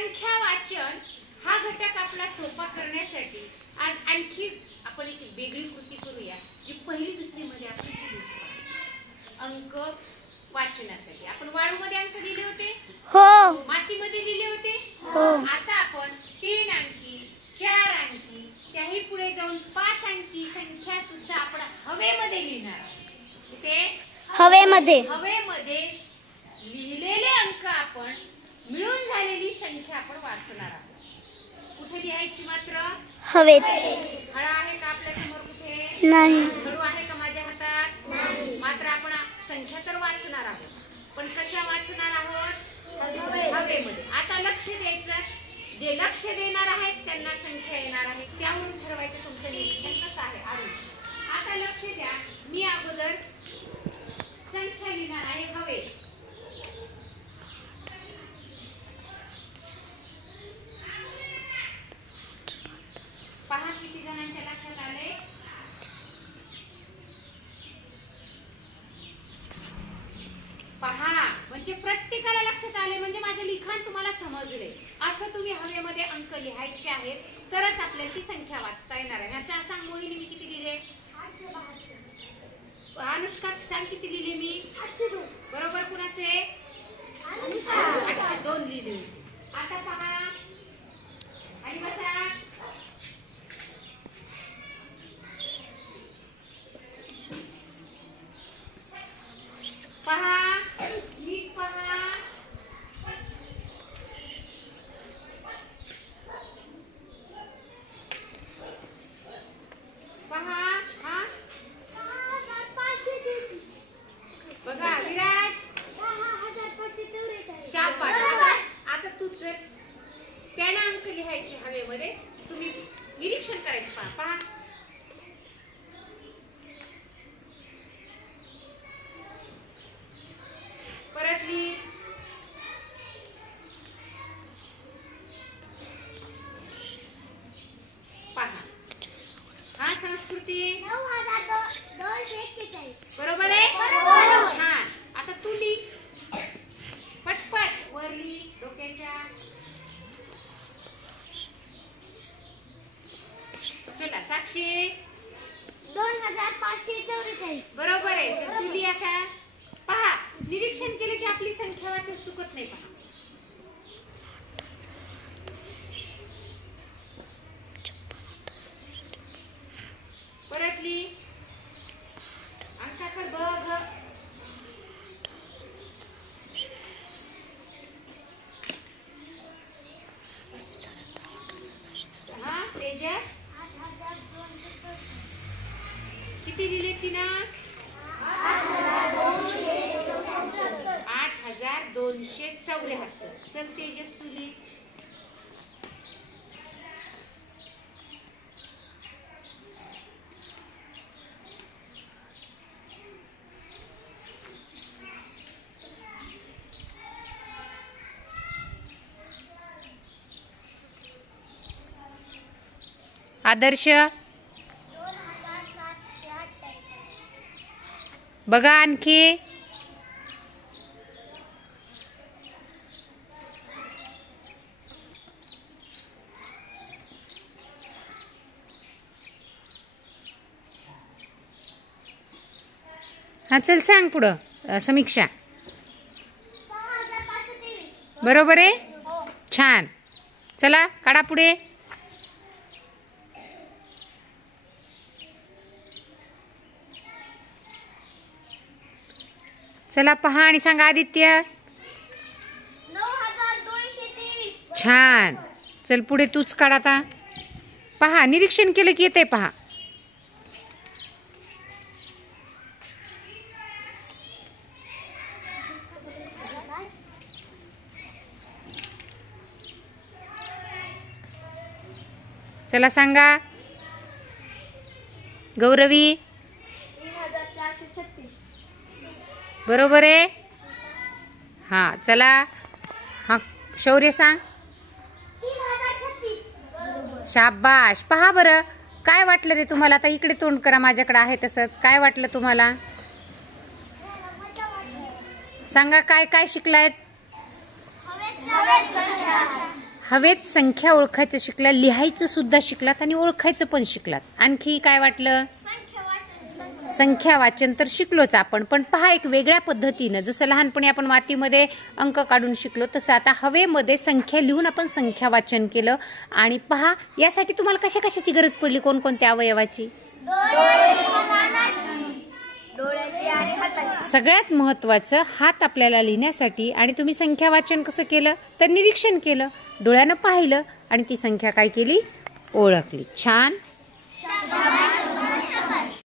संख्या वाचन हा घटक आपला सोपा करण्यासाठी आज आणखी आपण एक वेगळी कृती करूया, जी पहिली दुसरी मध्ये आपण केली होती. अंक वाचनासाठी आपण वाळूमध्ये अंक लिहिले होते, हो. मातीमध्ये लिहिले होते, हो. आता आपण 3 अंकी, 4 अंकी, त्याही पुढे जाऊन 5 अंकी संख्या सुद्धा आपण हवेमध्ये लिहिणार आहोत. ते हवेमध्ये लिहिलेले अंक आपण मिळून झालेली संख्या आपण वाचणार आहोत. कुठे लिहायची मात्र? हवेत. फळा आहे का आपल्या समोर? कुठे नाही. खडू आहे का माझ्या हातात? नाही. मात्र आपण संख्या तर वाचणार आहोत, पण कशा वाचणार आहोत? हवेमध्ये. आता लक्ष द्यायचं, जे लक्ष देणार आहेत त्यांना संख्या येणार आहे, त्यावरून ठरवायचं तुमचं निरीक्षण कसं आहे. आता लक्ष द्या, मी अगोदर संख्या लिहिणार आहे हवे. पहा किती जणांच्या लक्षात आले. पहा, म्हणजे प्रत्येकाला लक्षात आले, म्हणजे माझं लिखाण तुम्हाला समजले. असं तुम्ही हवेमध्ये अंक लिहायचे आहेत, तरच आपल्याला ती संख्या वाचता येणार आहे. याचा सांग मोहिनी, मी किती लिहिले? अनुष्का सांग किती लिहिले मी? 802. बरोबर. कुणाचे? 802 लिहिले. आता पहा आणि बसा. पहा, नीट पहा. पहा, हा बघा विराज. शाबाश. आता तुझ त्याने अंक लिहायचे हवेमध्ये, तुम्ही निरीक्षण करायचं. पहा पहा, परत लिही. पहा, हा संस्कृती 9241. बरोबर आहे. छान. आता तू लिही पटपट, वर लिही डोक्याच्या. चला साक्षी 2544. बरोबर आहे. तर तू लिही आता. पहा, निरीक्षण केलं की आपली संख्या वाचन चुकत नाही. पहा, परत लिही. अंकाकडे बघ. हा तेजस किती लिहिले तिनं? 8274. चल तेजस तू लिही. आदर्श बघा आणखी. हा चल सांग पुढं. समीक्षा बरोबर आहे. छान. चला काढा पुढे. चला पहा आणि सांगा आदित्य. 9223. छान. चल पुढे तूच काढ आता. पहा, निरीक्षण केलं की येते. पहा, चला सांगा गौरवी. 3436. बरोबर आहे. हा चला. हा शौर्य सांग. 3036. शाबाश. पहा बरं, काय वाटलं रे तुम्हाला? आता इकडे तोंड करा, माझ्याकडे आहे तसंच. काय वाटलं तुम्हाला? सांगा काय काय शिकलायत? हवेत संख्या ओळखायचं शिकलात, लिहायचं सुद्धा शिकलात आणि ओळखायचं पण शिकलात. आणखी काय वाटलं? संख्या वाचन तर शिकलोच आपण, पण पहा एक वेगळ्या पद्धतीनं, जसं लहानपणी आपण मातीमध्ये अंक काढून शिकलो तसं आता हवेमध्ये संख्या लिहून आपण संख्या वाचन केलं. आणि पहा यासाठी तुम्हाला कशाची गरज पडली, कोणकोणत्या अवयवाची? सगळ्यात महत्वाचं हात आपल्याला लिहिण्यासाठी. आणि तुम्ही संख्या वाचन कसं केलं तर निरीक्षण केलं, डोळ्यानं पाहिलं आणि ती संख्या काय केली? ओळखली. छान.